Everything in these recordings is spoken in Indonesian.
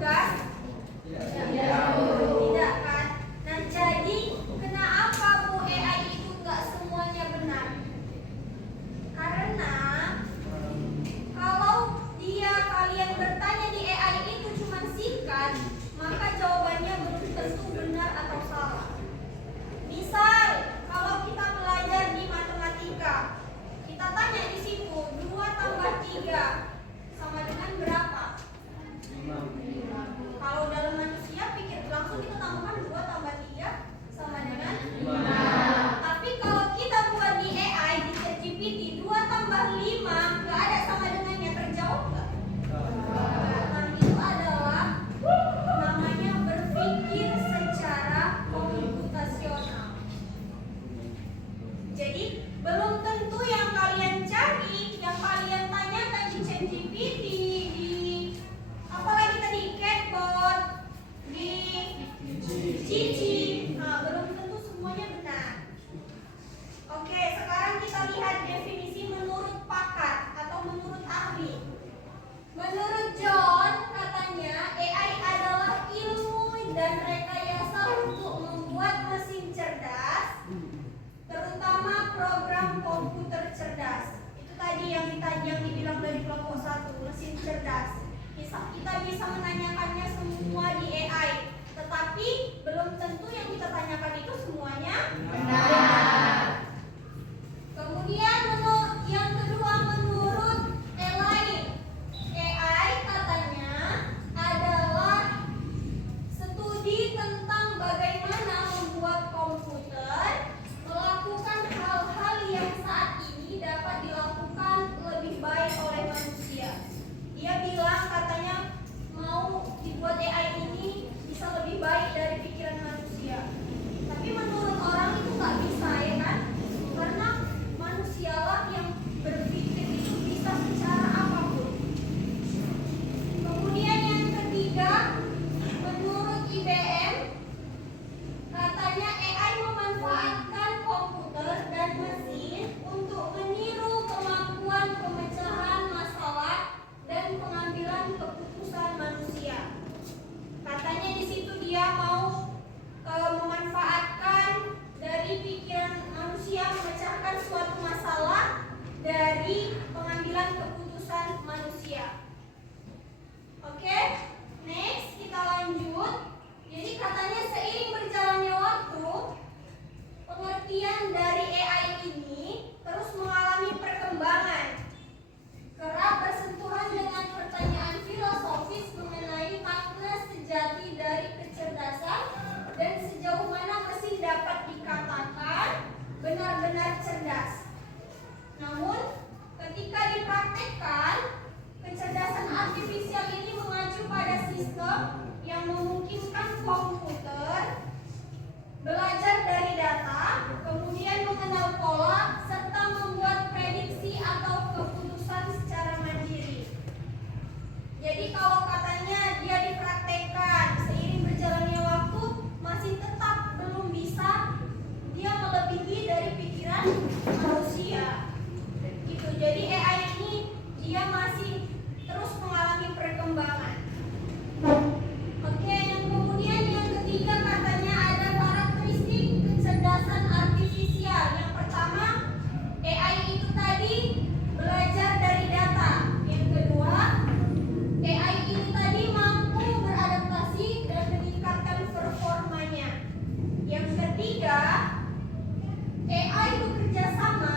tugas? Tidak kan? Nah, jadi kenapa Bu AI itu nggak semuanya benar? Karena kalau kalian bertanya di AI itu cuma singkat, maka jawabannya belum tentu benar atau salah. Misal, kalau kita belajar di matematika, kita tanya di situ 2 tambah 3 sama dengan berapa? Kalau dalam manusia pikir langsung kita tambahkan 2 tambah 3 sama dengan 5. Tapi kalau kita buat di AI, di ChatGPT 2 tambah 5 nggak ada sama dengannya, terjawab nggak? Nah, itu adalah namanya berpikir secara komputasional. Jadi belum tentu yang kalian cari, yang kalian tanyakan di ChatGPT, apalagi tadi chatbot, di Cici, nah, belum tentu semuanya benar. Oke, sekarang kita lihat definisi menurut pakar atau menurut ahli. Menurut John, katanya AI adalah ilmu dan rekayasa untuk membuat mesin cerdas, terutama program komputer cerdas. Itu tadi yang dibilang dari kelompok 1, mesin cerdas. Kita bisa menanyakannya semua di AI, tetapi belum tentu yang kita tanyakan itu semuanya benar. Kemudian yang kedua, menurut Elaine, AI katanya adalah studi tentang bagaimana membuat komputer melakukan hal-hal yang saat ini dapat dilakukan lebih baik oleh manusia. Dia bilang katanya mau dibuat AI ini bisa lebih baik dari pikiran manusia. Tapi menurut orang itu nggak bisa, ya kan? Karena manusialah yang berpikir itu bisa secara apapun. Kemudian yang ketiga, menurut IBM, katanya AI memanfaatkan komputer dan mesin untuk meniru kemampuan pemecahan masalah dan pengambilan keputusan manusia. Katanya di situ dia mau memanfaatkan dari pikiran manusia memecahkan suatu masalah dari pengambilan keputusan manusia. Oke, next kita lanjut. Jadi katanya seiring berjalannya waktu, pengertian dari AI ini terus mengalami perkembangan. Kerap bersentuhan dengan pertanyaan filosofis mengenai makna sejati dari kecerdasan dan sejauh mana mesin dapat dikatakan benar-benar cerdas. Namun, ketika dipraktekkan, kecerdasan artifisial ini mengacu pada sistem yang memungkinkan komputer belajar dari data, kemudian mengenal pola, serta membuat prediksi atau keputusan secara mandiri. Jadi kalau katanya dia dipraktekkan, seiring berjalannya waktu masih tetap belum bisa dia melebihi dari pikiran manusia. Gitu. Jadi AI ini dia masih terus mengalami perkembangan. Oke, yang kemudian yang ketiga katanya ada karakteristik kecerdasan artifisial. Yang pertama, AI itu tadi belajar dari data. Yang kedua, AI ini tadi mampu beradaptasi dan meningkatkan performanya. Yang ketiga, AI bekerja sama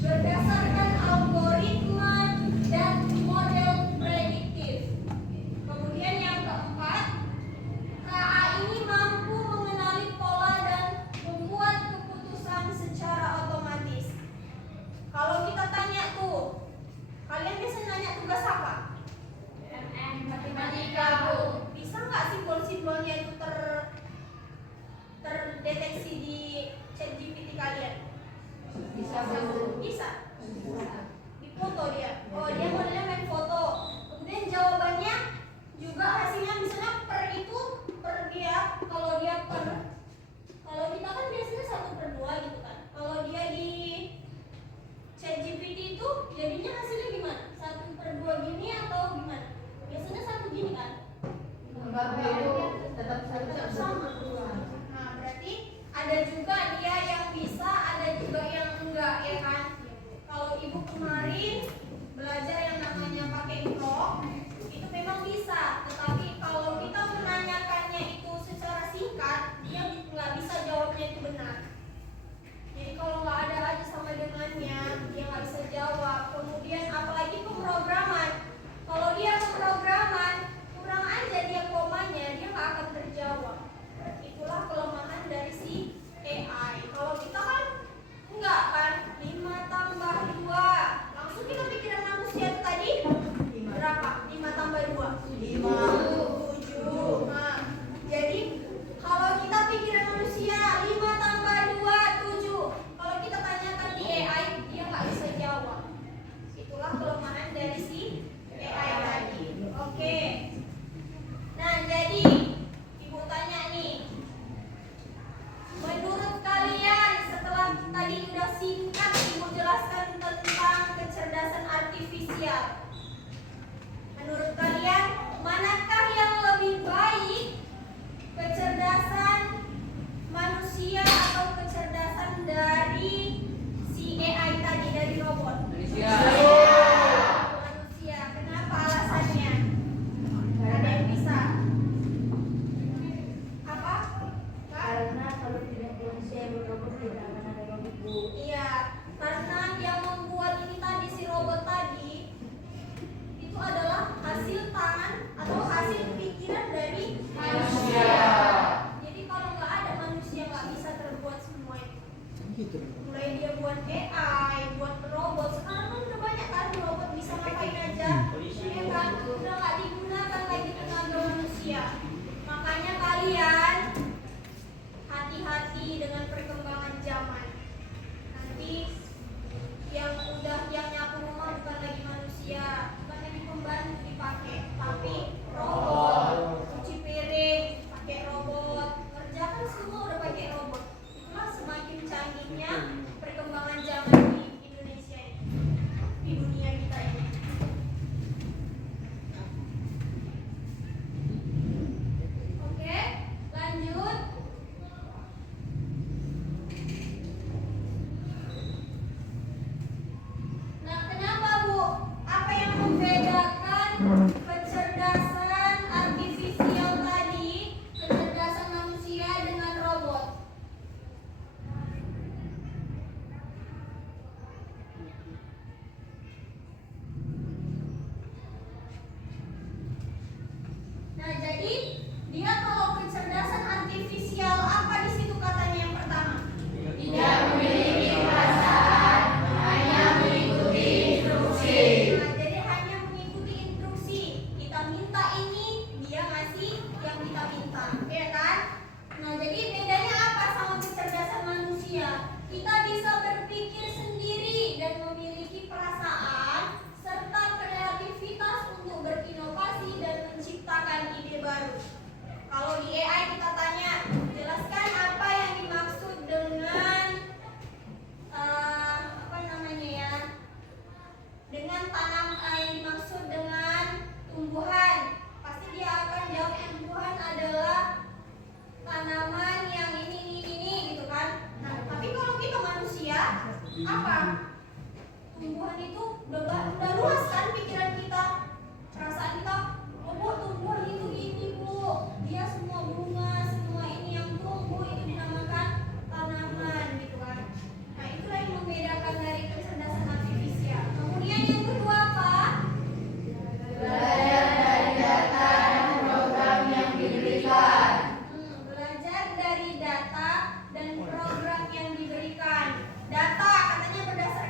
berdasarkan algoritma dan model prediktif. Kemudian yang keempat, KA ini mampu mengenali pola dan membuat keputusan secara otomatis. Kalau kita tanya tuh, kalian biasanya nanya tugas apa? Matematika, Bu. Bisa nggak simbol-simbolnya itu terdeteksi di ChatGPT kalian? Bisa, Bu. Bisa. Di foto dia. Oh, dia modelnya main foto. Kemudian jawabannya juga hasilnya misalnya per dia. Kalau kita kan biasanya 1/2 gitu kan. Kalau dia di ChatGPT itu jadinya hasilnya gimana? 1/2 gini atau gimana? Biasanya 1 gini kan? Tetap sama. Nah, berarti ada juga dia yang bisa, ada juga yang enggak, ya kan? Kalau ibu kemarin belajar yang namanya pakai blok, itu memang bisa. Tetapi kalau kita menanyakannya itu secara singkat, dia nggak bisa jawabnya itu benar. Jadi kalau nggak ada aja sama dengannya, dia nggak bisa jawab. Kemudian apalagi pemrograman. Kalau dia pemrograman, kurang aja dia komanya, dia nggak akan terjawab. Itulah kelemahan dari si AI. Kalau kita kan enggak kan, 5 tambah 2. Langsung kita pikiran manusia itu tadi berapa? 5 tambah 2 7. Nah, jadi kalau kita pikiran manusia 5 tambah 2 7. Kalau kita tanyakan di AI, dia nggak bisa jawab. Itulah kelemahan dari si AI tadi. Oke. Nah, jadi ibu tanya nih, menurut kalian setelah tadi udah singkat ibu jelaskan tentang kecerdasan artifisial, menurut kalian manakah yang lebih baik, kecerdasan manusia atau kecerdasan dari si AI tadi, dari robot? Manusia. Kenapa alasannya? Ada yang bisa? Apa? Karena kalau tidak manusia berobot tidak akan ada robot, Bu. Iya, karena yang membuat ini tadi si robot tadi itu adalah hasil tangan atau hasil pikiran dari manusia. Jadi kalau nggak ada manusia nggak bisa terbuat semua itu. Mulai dia buat AI, buat robot. Sekarang kan udah banyak kan robot bisa ngapain aja. Ya kan, udah nggak digunakan lagi tenaga manusia. Makanya kalian hati-hati dengan perkembangan zaman. Nanti yang nyapu rumah bukan lagi manusia, bukan lagi pembantu dipakai, tapi robot. Cuci piring pakai robot, kerjakan semua udah pakai robot. Itulah semakin canggihnya perkembangan zaman di Indonesia ini, di dunia kita ini. Oke, lanjut. Nah, kenapa Bu? Apa yang membedakan kecerdasan artifisial tadi, kecerdasan manusia dengan robot? Nah, jadi dia kalau kecerdasan artifisial apa di situ katanya yang pertama? Tidak memiliki perasaan, hanya mengikuti instruksi. Nah, jadi hanya mengikuti instruksi. Kita minta ini, dia ngasih yang kita minta, ya kan? Nah, jadi bedanya apa sama kecerdasan manusia? Kita bisa berpikir sendiri dan memiliki perasaan serta kreativitas untuk berinovasi dan menciptakan ide baru. Kalau di AI kita tanya, jelaskan apa yang dimaksud dengan apa namanya ya? Dengan yang dimaksud dengan tumbuhan. Pasti dia akan jawab tumbuhan adalah tanaman yang ini gitu kan. Nah, tapi kalau kita manusia, apa? Tumbuhan itu udah luas kan pikiran kita, perasaan kita. Oh Bu, tumbuhan itu ini Bu, dia semua bunga, semua ini yang tumbuh itu dinamakan tanaman gitu kan. Nah, itulah yang membedakan dari kecerdasan artifisial. Kemudian yang kedua apa? Belajar dari data dan program yang diberikan. Belajar dari data dan program yang diberikan. Data katanya berdasarkan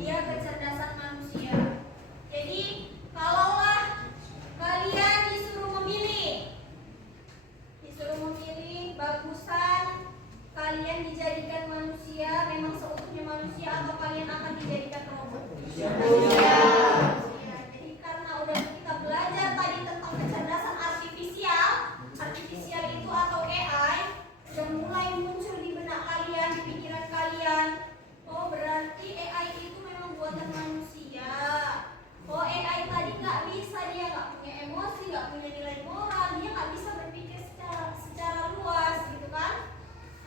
dia kecerdasan manusia. Jadi kalaulah kalian disuruh memilih bagusan kalian dijadikan manusia, memang seutuhnya manusia, atau kalian akan dijadikan robot? Manusia. Jadi karena udah kita belajar tadi tentang kecerdasan artifisial itu atau AI, udah mulai muncul di benak kalian, di pikiran kalian. Oh berarti AI itu memang buatan manusia. Oh AI tadi nggak bisa, dia nggak punya emosi, nggak punya nilai moral, dia nggak bisa berpikir secara luas gitu kan?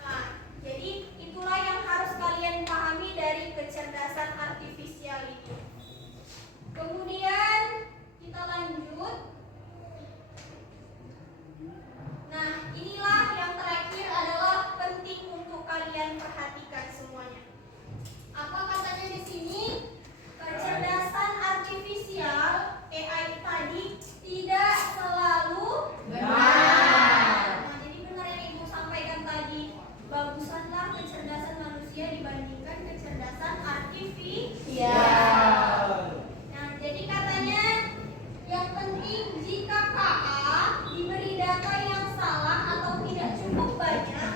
Nah, jadi itulah yang harus kalian pahami dari kecerdasan artifisial itu. Kemudian kita lanjut. Nah, inilah yang terakhir adalah penting untuk kalian perhatikan semuanya. Apa katanya di sini? Kecerdasan artifisial AI tadi tidak selalu benar. Nah, jadi benar yang Ibu sampaikan tadi. Baguslah kecerdasan manusia dibandingkan kecerdasan artifisial. Nah, jadi katanya yang penting jika KA diberi data yang salah atau tidak cukup banyak,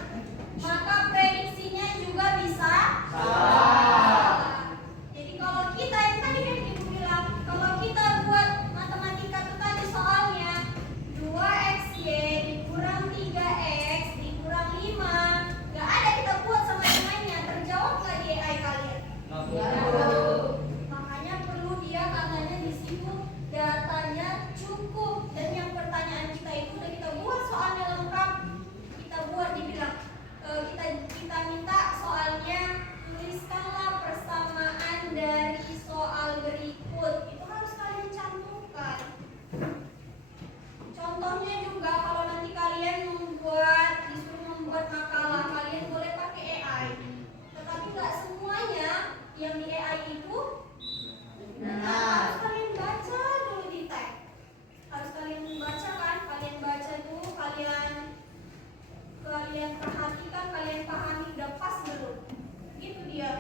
maka prediksinya juga bisa salah. Jadi kalau kita yang tadi kan Ibu bilang, kalau kita buat matematika itu tadi soalnya 2xy dikurang 3x dikurang 5, nggak ada kita buat sama dengannya, terjawab nggak di AI kalian? Makanya perlu dia katanya di situ datanya cukup, dan yang pertanyaan kita itu udah kita buat soalnya lengkap, kita buat dibilang kita minta soalnya tuliskanlah persamaan dari soal berikut, itu harus kalian cantumkan. Contohnya juga kalau nanti kalian disuruh membuat makalah, kalian boleh pakai AI, tetapi nggak semuanya yang di AI itu harus kalian baca dulu di tag. Harus kalian baca kan? Kalian baca dulu, kalian perhatikan, kalian pahami udah pas belum? Gitu dia.